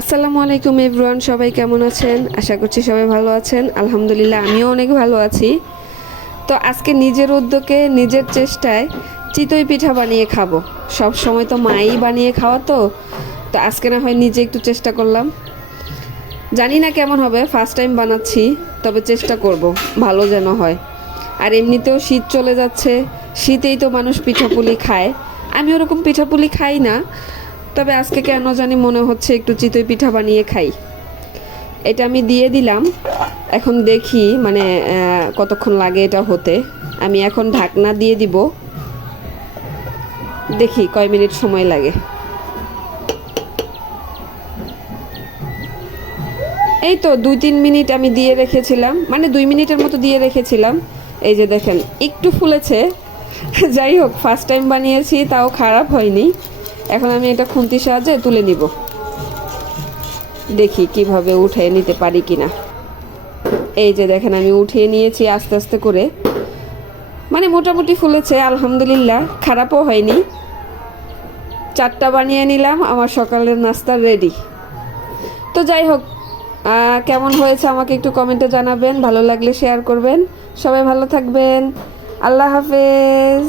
আসসালামু আলাইকুম এভরিওয়ান, সবাই কেমন আছেন? আশা করছি সবাই ভালো আছেন। আলহামদুলিল্লাহ, আমিও অনেক ভালো আছি। তো আজকে নিজের উদ্যোগে নিজের চেষ্টায় চিতই পিঠা বানিয়ে খাবো। সব সময় তো মাই বানিয়ে খাওয়া, তো তো আজকে না হয় নিজে একটু চেষ্টা করলাম। জানি না কেমন হবে, ফার্স্ট টাইম বানাচ্ছি, তবে চেষ্টা করব ভালো যেন হয়। আর এমনিতেও শীত চলে যাচ্ছে, শীতেই তো মানুষ পিঠাপুলি খায়। আমি ওরকম পিঠাপুলি খাই না, তবে আজকে কেন জানি মনে হচ্ছে একটু চিতই পিঠা বানিয়ে খাই। এটা আমি দিয়ে দিলাম। এখন দেখি মানে কতক্ষণ লাগে এটা হতে। আমি এখন ঢাকনা দিয়ে দিব, দেখি কয় মিনিট সময় লাগে। এই তো 2-3 মিনিট আমি দিয়ে রেখেছিলাম, মানে 2 মিনিটের মতো দিয়ে রেখেছিলাম। এই যে দেখেন একটু ফুলেছে। যাই হোক, ফার্স্ট টাইম বানিয়েছি, তাও খারাপ হয়নি। এখন আমি এটা খুন্তির সাহায্যে তুলে নিব, দেখি কিভাবে উঠিয়ে নিতে পারি কিনা। এই যে দেখেন আমি উঠিয়ে নিয়েছি আস্তে আস্তে করে, মানে মোটামুটি ফুলেছে আলহামদুলিল্লাহ, খারাপও হয়নি। 4টা বানিয়ে নিলাম, আমার সকালের নাস্তা রেডি। তো যাই হোক, কেমন হয়েছে আমাকে একটু কমেন্টে জানাবেন, ভালো লাগলে শেয়ার করবেন। সবাই ভালো থাকবেন, আল্লাহ হাফেজ।